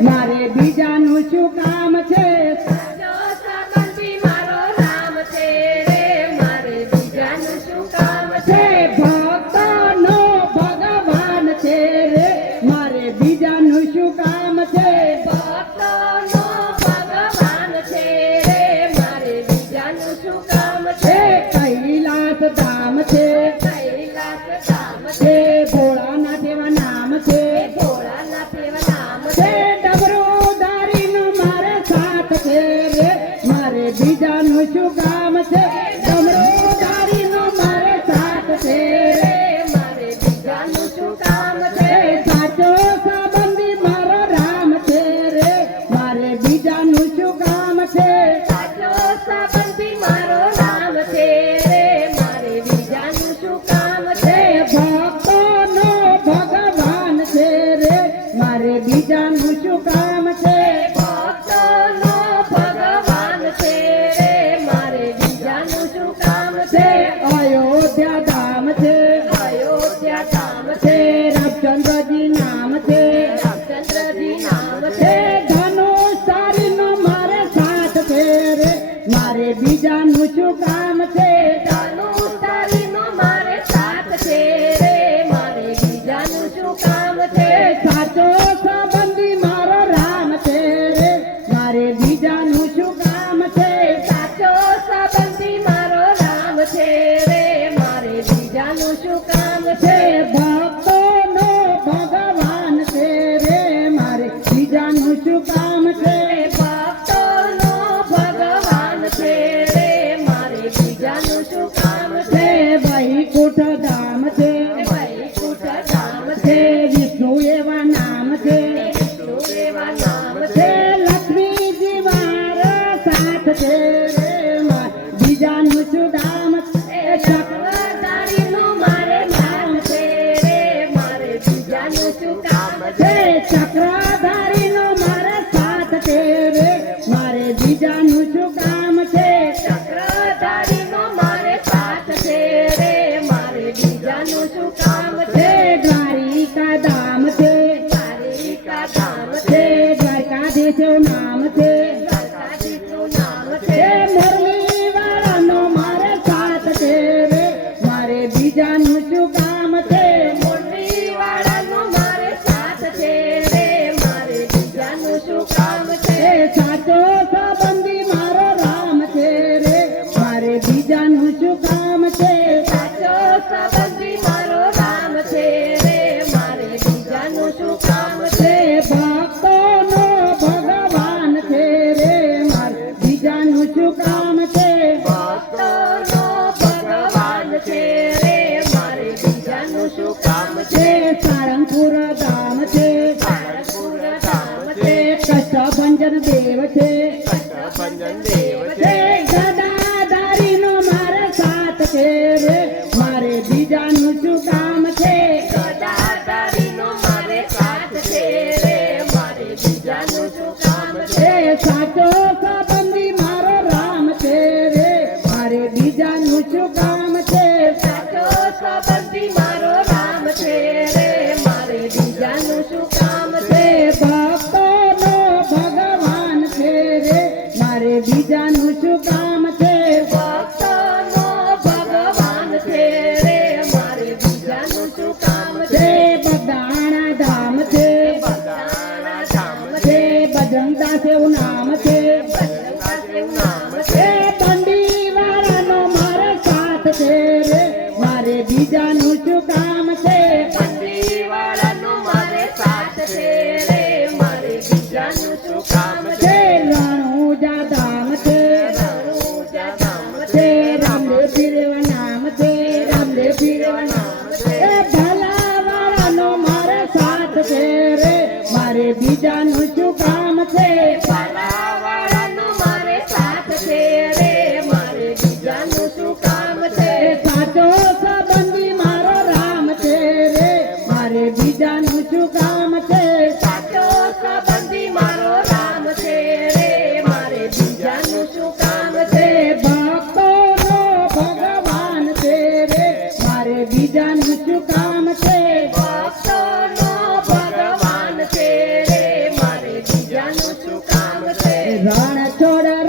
મારે બીજાનું શું કામ છે સાચો સંબંધી મારો રામ છે રે મારે બીજાનું શું કામ છે ભક્તનો ભગવાન છે રે મારે બીજાનું શું કામ છે ભક્તોનો ભગવાન છે રે મારે બીજાનું શું કામ છે કૈલાસ ધામ છે કૈલાસ ધામ છે છે ભોળાનાથ એવા નામ છે ભોળાનાથ એવા નામ છે છે ડમરુધારીનો મારે સાથ છે રે મારે બીજાનું શું કામ છે ડમરુધારીનો મારે સાથ છે રે મારે બીજાનું શું કામ છે સાચો સંબંધી મારો રામ છે રે મારે બીજાનું શું કામ છે સાચો સંબંધી મારો રામ છે રે મારે બીજાનું શું કામ છે ભક્તોનો ભગવાન છે રે મારે બીજાનું શું કામ છે ભક્તોનો ભગવાન છે રે મારે બીજાનું શું કામ છે અયોધ્યા ધામ છે અયોધ્યા ધામ છે છે રામચંદ્રજી નામ છે રામચંદ્રજી નામ છે છે ધનુષારીનો મારે સાથ છે રે મારે બીજાનું શું કામ છે ધનુષારીનો મારે સાથ છે રે મારે બીજાનું શું કામ છે સાચો સંબંધી મારો રામ છે રે મારે બીજાનું શું કામ છે સાચો સંબંધી મારો રામ છે રે મારે બીજાનું શું કામ છે ભક્તોનો ભગવાન છે રે મારે બીજાનું શું કામ છે ભક્તોનો ભગવાન છે રે મારે બીજાનું શું કામ છે વૈકુંઠ ધામ છે વૈકુંઠ ધામ છે છે વિષ્ણુ એવા નામ છે વિષ્ણુ એવા નામ છે છે લક્ષ્મીજી મારા સાથ છે રે બીજાનું શું ધામ છે ચક્રધારીનું મારે નામ છે રે મારે બીજાનું શું કામ છે ચક્રધારીનો મારે સાથ છે રે મારે બીજાનું શું કામ છે ચક્રધારીનો મારે સાથ છે રે મારે બીજાનું શું કામ છે દ્વારિકા ધામ છે દ્વારિકા ધામ છે છે દ્વારકાધીશ એવું નામ છે દ્વારકાધીશનું નામ છે મુરલીવાળાનો મારે સાથ છે રે મારે બીજાનું શું કામ છે મુરલીવાળાનો મારે સાથ છે રે મારે બીજાનું શું કામ છે સાચો સંબંધી મારો રામ છે રે મારે બીજાનું શું કામ છે સાચો સંબંધી મારો રામ છે રે મારે બીજાનું શું કામ છે ભક્તોનો ભગવાન છે રે મારે બીજાનું શું કામ છે ભક્તોનો ભગવાન છે રે મારે બીજાનું શું કામ છે સારંગપુર ધામ છે સારંગપુર ધામ છે કષ્ટભંજન દેવ છે કષ્ટભંજન દેવ છે છે ગદાધારીનો મારે સાથ છે રે મારે બીજાનું શું કામ છે ગદાધારીનો મારે સાથ છે રે મારે બીજાનું શું કામ છે સાચો સંબંધી મારો રામ છે રે મારે બીજાનું શું કામ છે સાચો સંબંધી મારો રામ છે રે મારે બીજાનું શું કામ છે ભક્તોનો ભગવાન છે રે મારે બીજાનું શું કામ છે ભક્તોનો ભગવાન છે રે મારે બીજાનું શું કામ છે બગદાણા ધામ છે બગદાણા ધામ છે બજરંગદાસ એવું નામ છે બજરંગદાસનું નામ છે બંડીવાળાનો મારે સાથ છે રે મારે બીજાનું શું કામ છે બંદીવાળાનો મારે સાથ છે રે મારે બીજાનું શું કામ છે રણુજા ધામ છે રણુજા ધામ છે રામદેવ પીર એવા નામ છે રામદેવ પીર એવા નામ છે ભલાવાળાનો મારે સાથ છે રે મારે બીજાનું શું કામ છે ભલાવાળાનો મારે સાથ છે રે મારે બીજાનું શું કામ છે સાચો સંબંધી મારો રામ છે રે મારે બીજાનું શું કામ છે સાચો સંબંધી મારો રામ છે રે મારે બીજાનું શું કામ છે ભક્તોનો ભગવાન છે રે મારે બીજાનું શું કામ છે ભક્તોનો ભગવાન છે રે મારે શું કામ છે રણ છોડ